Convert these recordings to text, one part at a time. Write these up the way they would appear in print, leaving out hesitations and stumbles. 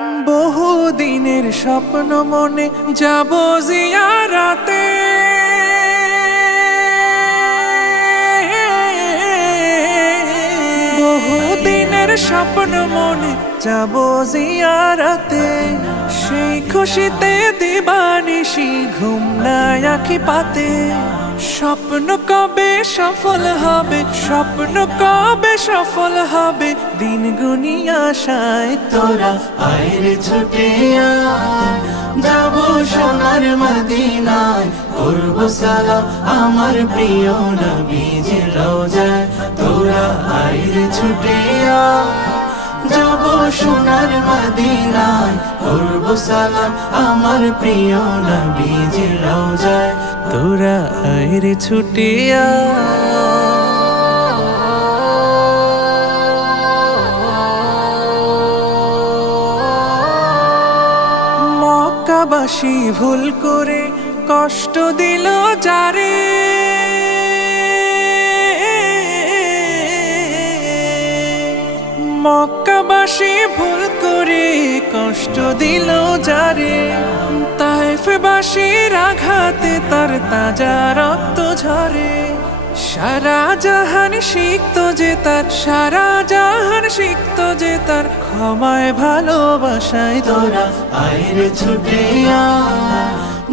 বহুদিনের স্বপ্ন মনে যাব জিয়ারাতে, বহুদিনের স্বপ্ন মনে যাব জিয়ারাতে। সেই খুশিতে দিবানিশি ঘুম নাই আঁখি পাতে। স্বপ্ন কবে সফল হবে, স্বপ্ন কবে সফল হবে, দিন গুনি আশায় তোরা আইরে ছুটে যাব সোনার মদিনায়। করব সালাম আমার প্রিয় নবীজির রওজায়। তোরা আইরে ছুটে যাব সোনার মদিনায়। করব সালাম আমার প্রিয় নবীজির রওজায়। তোরা আইরে ছুটে মক্কাবাসী ভুল করে কষ্ট দিল যারে, মক্কাবাসী ভুল করে কষ্ট দিল যারে। তায়েফবাসীর আঘাতে তার তাজা রক্ত ঝরে। সারা জাহান শিখত যে তার, সারা জাহান শিখত যে তার ক্ষমায় ভালোবাসায়। তোরা আইরে ছুটে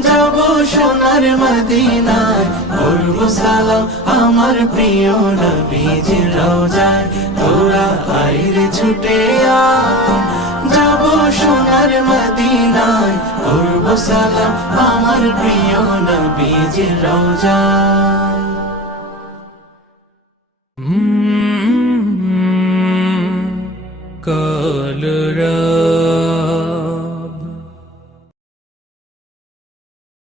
যাব সোনার মদিনায়। করব সালাম আমার প্রিয় নবীজির রওজায়। তোরা আইরে ছুটে যাব সোনার মদিনায়। করব সালাম আমার প্রিয় নবীজির রওজায়।